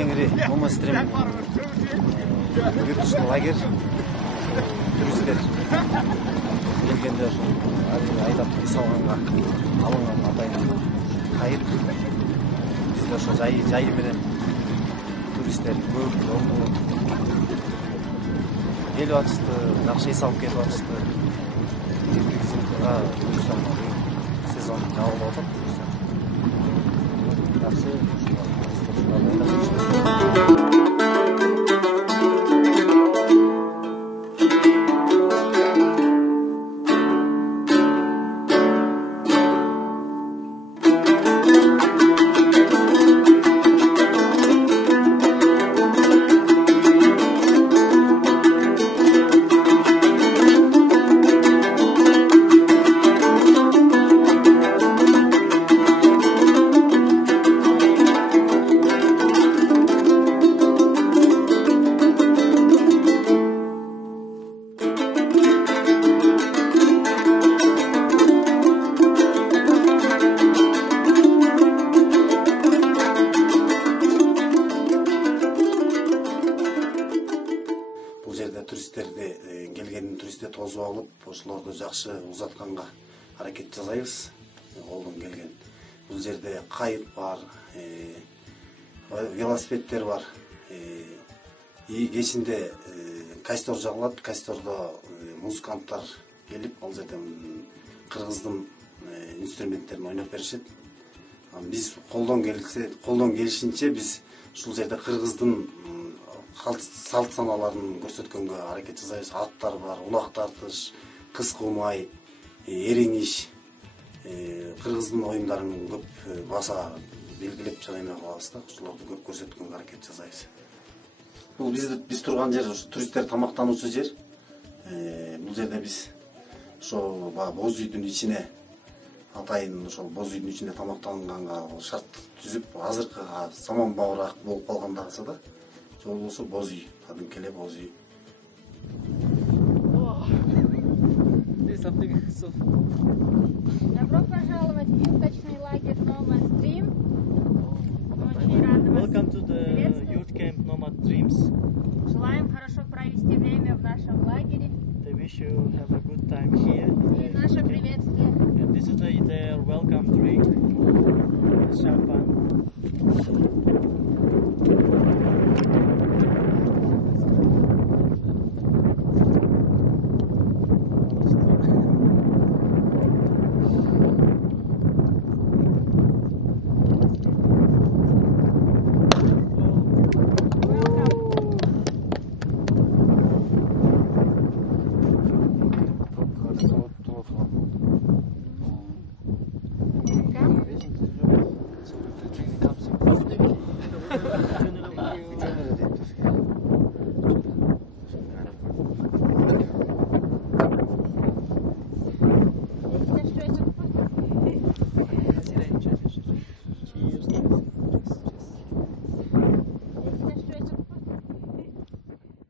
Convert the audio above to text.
Теңири Момастрем юртуштуу лагерь туристтер келгенде ошол айдап салганга алынган атайын кайык. Бизде ошол жайы менен туристтер көп келип атышты, жакшы эс алып кетип атышты. Сезон жабылып атат. Жакшы. Туристтерди келген туристти тосуп алып, ошолорду жакшы узатканга аракет жасайбыз. Колдон келген. Бул жерде кайык бар, велосипедтер бар. И кечинде костер жагылат, костердо музыканттар келип, ал жерде кыргыздын инструменттерин ойноп беришет. Биз колдон келишинче биз ушул жерде кыргыздын салт саналарын көрсөткөнгө аракет жасайбыз. Аттар бар, улак тартыш, кыз куумай, эреңиш, кыргыздын оюндарын көп баса белгилеп жайына калабыз да, ошолорду көп көрсөткөнгө аракет жасайбыз. Бул биз турган жер ушу туристтер тамактануучу жер. Бул жерде биз ошо боз үйдүн ичине атайын ошол боз үйдүн ичинде тамактанганга шарт түзүп, азыркыга заманбапыраак болуп калгандагысы да. Жол болсо боз үй, кадимкеле боз үй. Добро пожаловать в юрточный лагерь Nomad Dream. Очень рады вас приветствовать. Nomad Dreams. Желаем хорошо провести время в нашем лагере. They wish you have a good time here. И наше приветствие. And this is their welcome drink. Champagne.